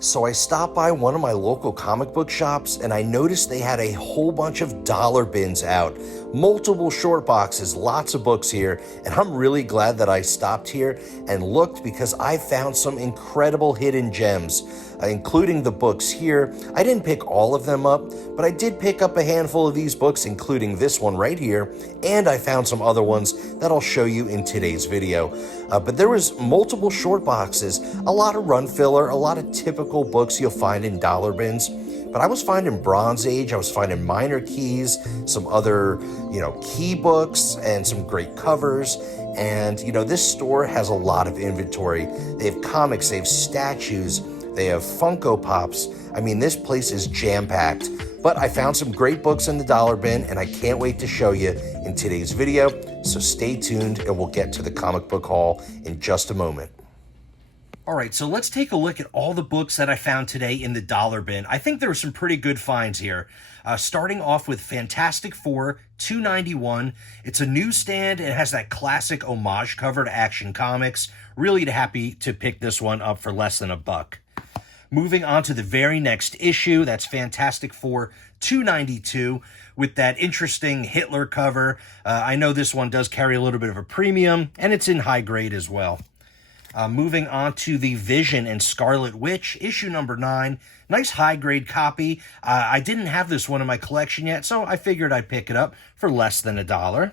So I stopped by one of my local comic book shops and I noticed they had a whole bunch of dollar bins out, multiple short boxes, lots of books here, and I'm really glad that I stopped here and looked because I found some incredible hidden gems, including the books here. I didn't pick all of them up, but I did pick up a handful of these books, including this one right here, and I found some other ones that I'll show you in today's video. But there was multiple short boxes, a lot of run filler, a lot of typical books you'll find in dollar bins. But I was finding Bronze Age, I was finding minor keys, some other, key books, and some great covers. And, this store has a lot of inventory. They have comics, they have statues, they have Funko Pops. I mean, this place is jam-packed. But I found some great books in the dollar bin, and I can't wait to show you in today's video. So stay tuned, and we'll get to the comic book haul in just a moment. All right, so let's take a look at all the books that I found today in the dollar bin. I think there were some pretty good finds here. Starting off with Fantastic Four, $2.91. It's a newsstand. It has that classic homage cover to Action Comics. Really happy to pick this one up for less than $1. Moving on to the very next issue, that's Fantastic Four, $2.92, with that interesting Hitler cover. I know this one does carry a little bit of a premium, and it's in high grade as well. Moving on to the Vision and Scarlet Witch, issue number 9. Nice high-grade copy. I didn't have this one in my collection yet, so I figured I'd pick it up for less than $1.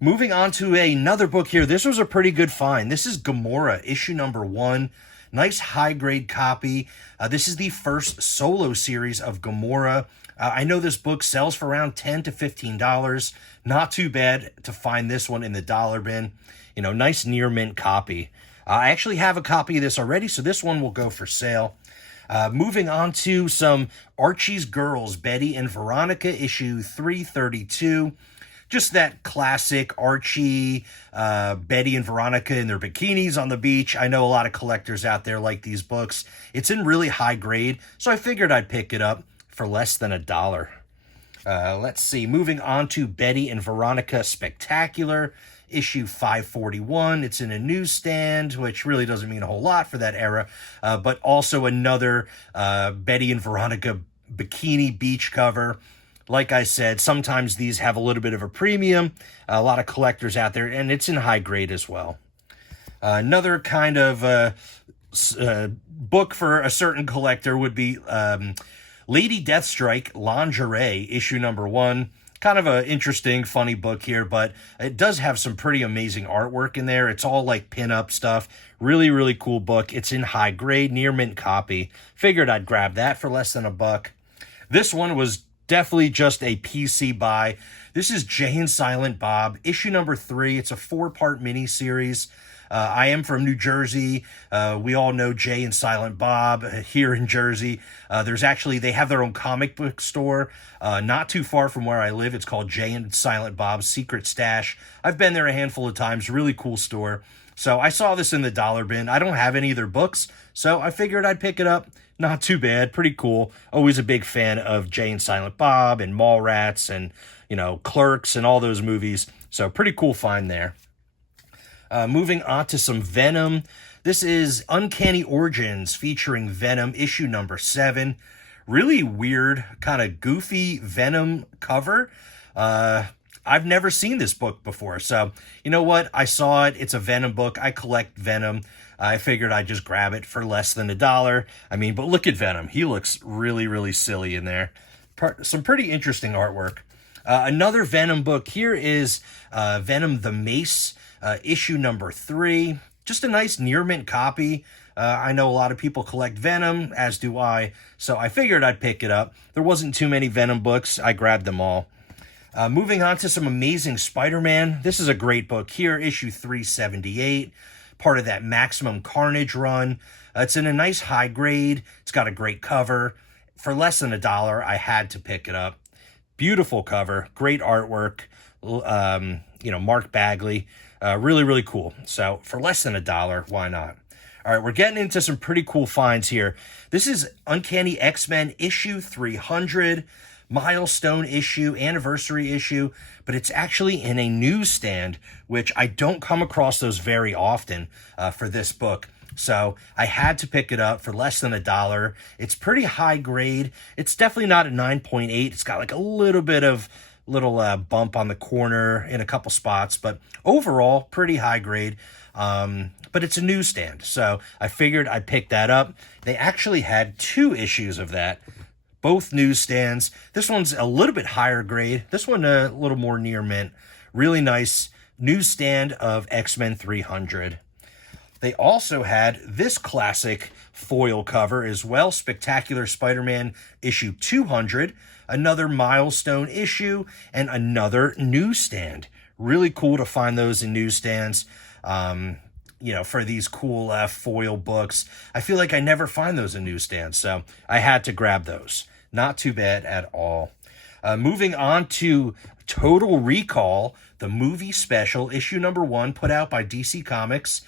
Moving on to another book here. This was a pretty good find. This is Gamora, issue number 1. Nice high-grade copy. This is the first solo series of Gamora. I know this book sells for around $10 to $15. Not too bad to find this one in the dollar bin. Nice near mint copy. I actually have a copy of this already, so this one will go for sale. Moving on to some Archie's Girls, Betty and Veronica, issue 332. Just that classic Archie, Betty and Veronica in their bikinis on the beach. I know a lot of collectors out there like these books. It's in really high grade, so I figured I'd pick it up for less than $1. Let's see. Moving on to Betty and Veronica Spectacular, issue 541. It's in a newsstand, which really doesn't mean a whole lot for that era, but also another Betty and Veronica bikini beach cover. Like I said, sometimes these have a little bit of a premium, a lot of collectors out there, and it's in high grade as well. Another kind of book for a certain collector would be Lady Deathstrike, Lingerie, issue number 1. Kind of an interesting, funny book here, but it does have some pretty amazing artwork in there. It's all like pin-up stuff. Really, really cool book. It's in high grade, near mint copy. Figured I'd grab that for less than $1. This one was definitely just a PC buy. This is Jay and Silent Bob, issue number 3. It's a 4-part miniseries. I am from New Jersey. We all know Jay and Silent Bob here in Jersey. They have their own comic book store not too far from where I live. It's called Jay and Silent Bob's Secret Stash. I've been there a handful of times. Really cool store. So I saw this in the dollar bin. I don't have any of their books, so I figured I'd pick it up. Not too bad. Pretty cool. Always a big fan of Jay and Silent Bob and Mallrats and, Clerks and all those movies. So pretty cool find there. Moving on to some Venom. This is Uncanny Origins featuring Venom, issue number 7. Really weird, kind of goofy Venom cover. I've never seen this book before, so you know what? I saw it. It's a Venom book. I collect Venom. I figured I'd just grab it for less than $1. But look at Venom. He looks really, really silly in there. Some pretty interesting artwork. Another Venom book here is Venom the Mace, issue number 3. Just a nice near mint copy. I know a lot of people collect Venom, as do I, so I figured I'd pick it up. There wasn't too many Venom books. I grabbed them all. Moving on to some Amazing Spider-Man. This is a great book here, issue 378, part of that Maximum Carnage run. It's in a nice high grade. It's got a great cover. For less than $1, I had to pick it up. Beautiful cover, great artwork. Mark Bagley. Really, really cool. So for less than $1, why not? All right, we're getting into some pretty cool finds here. This is Uncanny X-Men issue 300, milestone issue, anniversary issue, but it's actually in a newsstand, which I don't come across those very often for this book. So I had to pick it up for less than $1. It's pretty high grade. It's definitely not a 9.8. It's got like a little bit of bump on the corner in a couple spots, but overall pretty high grade. But it's a newsstand, so I figured I'd pick that up. They actually had 2 issues of that, both newsstands. This one's a little bit higher grade. This one a little more near mint. Really nice newsstand of X-Men 300. They also had this classic foil cover as well, Spectacular Spider-Man issue 200, another milestone issue, and another newsstand. Really cool to find those in newsstands. For these cool foil books. I feel like I never find those in newsstands, so I had to grab those. Not too bad at all. Moving on to Total Recall, the movie special, issue number 1, put out by DC Comics.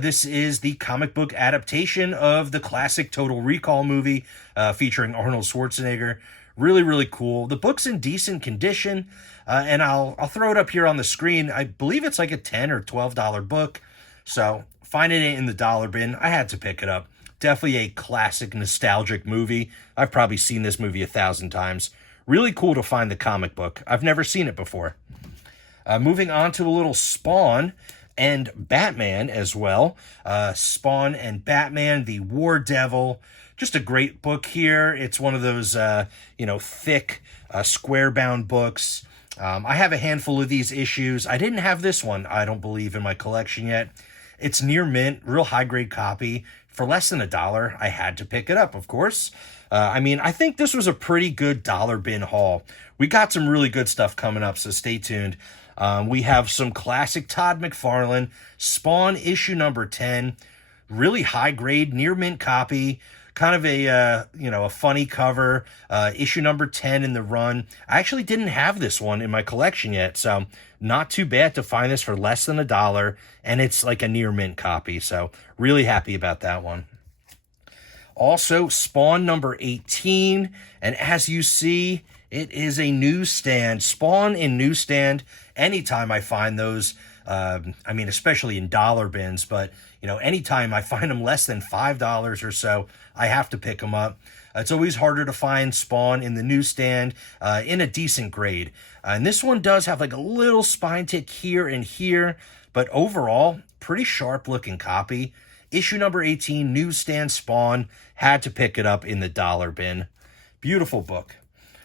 This is the comic book adaptation of the classic Total Recall movie featuring Arnold Schwarzenegger. Really, really cool. The book's in decent condition, and I'll throw it up here on the screen. I believe it's like a $10 or $12 book. So finding it in the dollar bin, I had to pick it up. Definitely a classic, nostalgic movie. I've probably seen this movie 1,000 times. Really cool to find the comic book. I've never seen it before. Moving on to a little Spawn and Batman as well. Spawn and Batman, the War Devil. Just a great book here. It's one of those, thick, square-bound books. I have a handful of these issues. I didn't have this one, I don't believe, in my collection yet. It's near mint, real high-grade copy. For less than $1, I had to pick it up, of course. I think this was a pretty good dollar bin haul. We got some really good stuff coming up, so stay tuned. We have some classic Todd McFarlane, Spawn issue number 10. Really high-grade, near mint copy. Kind of a funny cover. Issue number 10 in the run. I actually didn't have this one in my collection yet, so not too bad to find this for less than $1, and it's like a near mint copy, so really happy about that one. Also, Spawn number 18, and as you see, it is a newsstand. Spawn in newsstand. Anytime I find those, especially in dollar bins, but anytime I find them less than $5 or so, I have to pick them up. It's always harder to find Spawn in the newsstand in a decent grade. And this one does have like a little spine tick here and here, but overall, pretty sharp looking copy. Issue number 18, newsstand Spawn. Had to pick it up in the dollar bin. Beautiful book.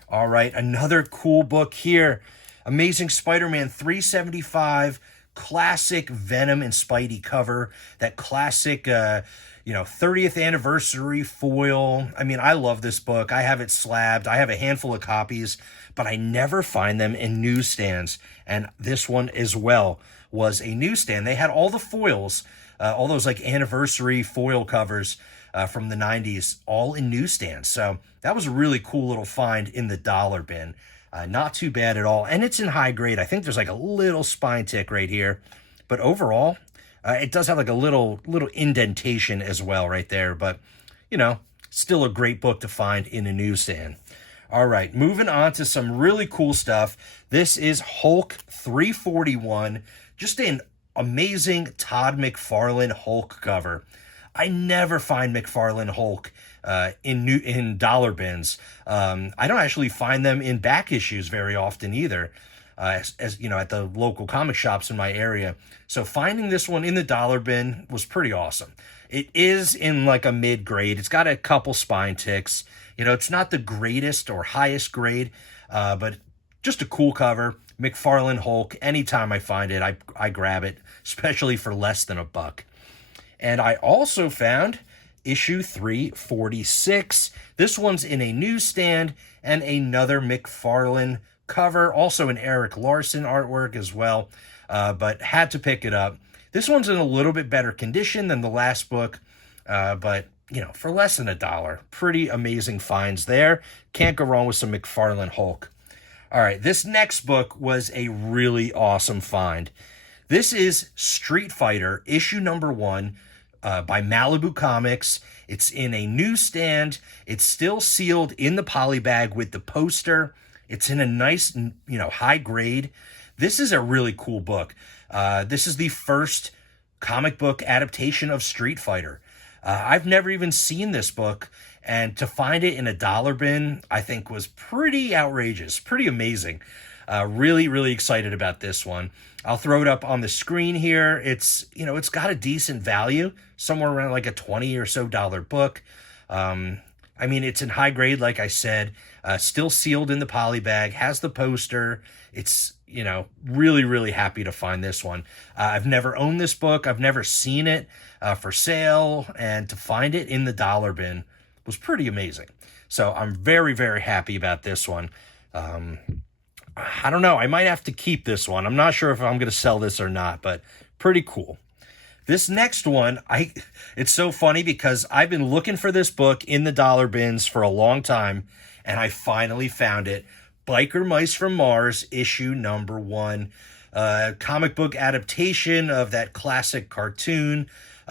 All right, another cool book here. Amazing Spider-Man 375, classic Venom and Spidey cover. That classic, 30th anniversary foil. I love this book. I have it slabbed. I have a handful of copies, but I never find them in newsstands. And this one as well was a newsstand. They had all the foils, all those like anniversary foil covers from the 90s, all in newsstands. So that was a really cool little find in the dollar bin. Not too bad at all. And it's in high grade. I think there's like a little spine tick right here. But overall, it does have like a little indentation as well right there. But, still a great book to find in a newsstand. All right, moving on to some really cool stuff. This is Hulk 341. Just an amazing Todd McFarlane Hulk cover. I never find McFarlane Hulk in dollar bins. I don't actually find them in back issues very often either, as at the local comic shops in my area. So finding this one in the dollar bin was pretty awesome. It is in like a mid grade. It's got a couple spine ticks. It's not the greatest or highest grade, but just a cool cover. McFarlane Hulk. Anytime I find it, I grab it, especially for less than $1. And I also found issue 346. This one's in a newsstand and another McFarlane cover, also an Eric Larson artwork as well, but had to pick it up. This one's in a little bit better condition than the last book, but for less than $1, pretty amazing finds there. Can't go wrong with some McFarlane Hulk. All right, this next book was a really awesome find. This is Street Fighter, issue number 1, by Malibu Comics. It's in a newsstand. It's still sealed in the poly bag with the poster. It's in a nice, high grade. This is a really cool book. This is the first comic book adaptation of Street Fighter. I've never even seen this book, and to find it in a dollar bin, I think was pretty outrageous, pretty amazing. Really, really excited about this one. I'll throw it up on the screen here. It's, it's got a decent value, somewhere around like a $20 or so book. I mean, it's in high grade, like I said, still sealed in the poly bag, has the poster. It's, really, really happy to find this one. I've never owned this book. I've never seen it for sale, and to find it in the dollar bin was pretty amazing. So I'm very, very happy about this one. I don't know. I might have to keep this one. I'm not sure if I'm going to sell this or not, but pretty cool. This next one, it's so funny because I've been looking for this book in the dollar bins for a long time, and I finally found it. Biker Mice from Mars, issue number 1. Comic book adaptation of that classic cartoon.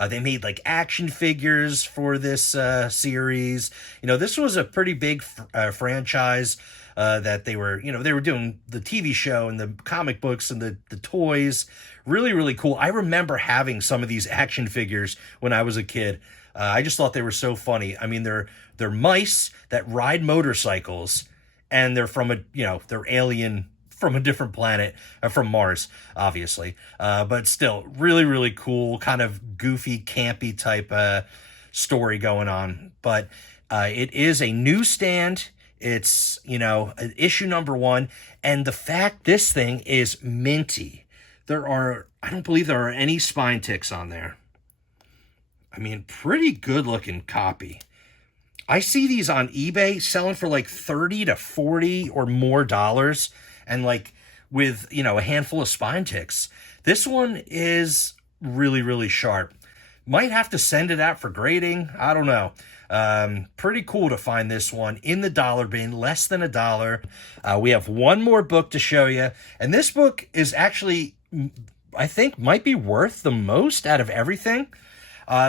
They made like action figures for this series. This was a pretty big franchise that they were doing the TV show and the comic books and the toys. Really, really cool. I remember having some of these action figures when I was a kid. I just thought they were so funny. I mean, they're mice that ride motorcycles, and they're from they're alien from a different planet, from Mars, obviously. But still, really, really cool, kind of goofy, campy type story going on. But it is a newsstand. It's, issue number 1. And the fact this thing is minty. I don't believe there are any spine ticks on there. I mean, pretty good looking copy. I see these on eBay selling for like $30 to $40 or more dollars, and like with, a handful of spine ticks. This one is really, really sharp. Might have to send it out for grading. I don't know. Pretty cool to find this one in the dollar bin, less than $1. We have one more book to show you, and this book is actually, I think, might be worth the most out of everything.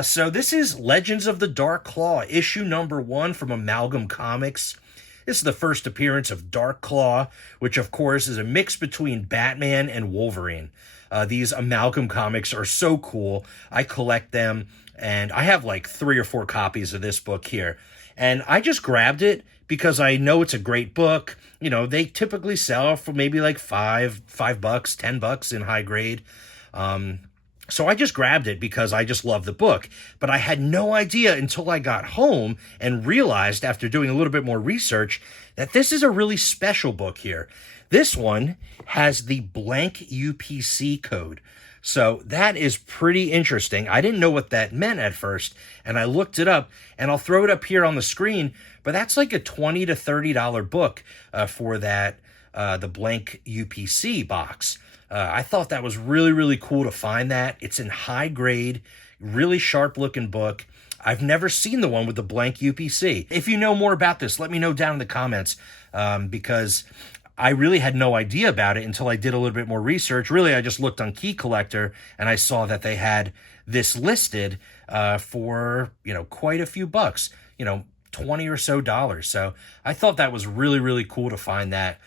So this is Legends of the Dark Claw, issue number 1 from Amalgam Comics. This is the first appearance of Dark Claw, which of course is a mix between Batman and Wolverine. These Amalgam comics are so cool. I collect them, and I have like 3 or 4 copies of this book here. And I just grabbed it because I know it's a great book. They typically sell for maybe like $5, $10 in high grade. So I just grabbed it because I just love the book. But I had no idea until I got home and realized, after doing a little bit more research, that this is a really special book here. This one has the blank UPC code. So that is pretty interesting. I didn't know what that meant at first, and I looked it up, and I'll throw it up here on the screen, but that's like a $20 to $30 book for that, the blank UPC box. I thought that was really, really cool to find that. It's in high grade, really sharp looking book. I've never seen the one with the blank UPC. If you know more about this, let me know down in the comments, because I really had no idea about it until I did a little bit more research. Really, I just looked on Key Collector, and I saw that they had this listed for, quite a few bucks, $20 or so dollars. So I thought that was really, really cool to find that.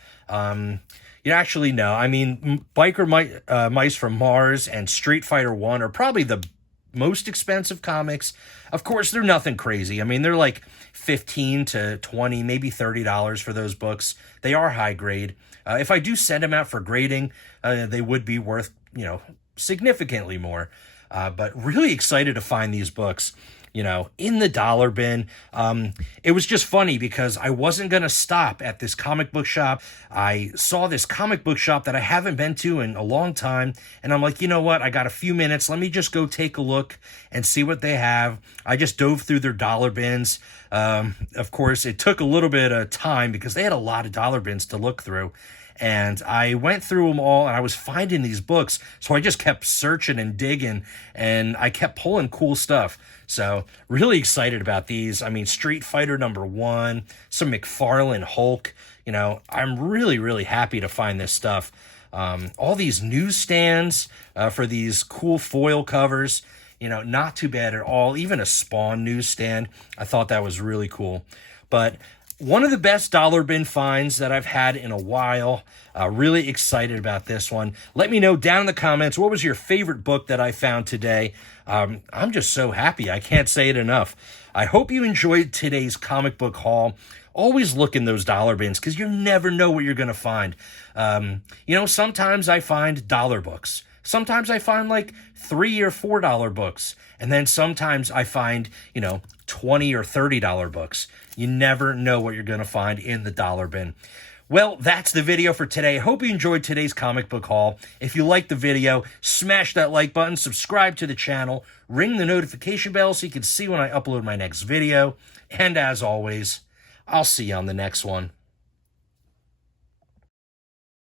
Actually, no. I mean, Mice from Mars and Street Fighter 1 are probably the most expensive comics. Of course, they're nothing crazy. I mean, they're like $15 to $20, maybe $30 for those books. They are high grade. If I do send them out for grading, they would be worth, significantly more. But really excited to find these books, in the dollar bin. It was just funny because I wasn't going to stop at this comic book shop. I saw this comic book shop that I haven't been to in a long time, and I'm like, you know what? I got a few minutes. Let me just go take a look and see what they have. I just dove through their dollar bins. Of course, it took a little bit of time because they had a lot of dollar bins to look through. And I went through them all, and I was finding these books, so I just kept searching and digging, and I kept pulling cool stuff. So really excited about these. I mean, Street Fighter number 1, some McFarlane Hulk. I'm really, really happy to find this stuff. All these newsstands for these cool foil covers. Not too bad at all. Even a Spawn newsstand. I thought that was really cool. But One of the best dollar bin finds that I've had in a while. Really excited about this one. Let me know down in the comments, what was your favorite book that I found today? I'm just so happy. I can't say it enough. I hope you enjoyed today's comic book haul. Always look in those dollar bins because you never know what you're going to find. Sometimes I find dollar books. Sometimes I find like $3 or $4 books. And then sometimes I find, $20 or $30 books. You never know what you're going to find in the dollar bin. Well, that's the video for today. Hope you enjoyed today's comic book haul. If you liked the video, smash that like button, subscribe to the channel, ring the notification bell so you can see when I upload my next video. And as always, I'll see you on the next one.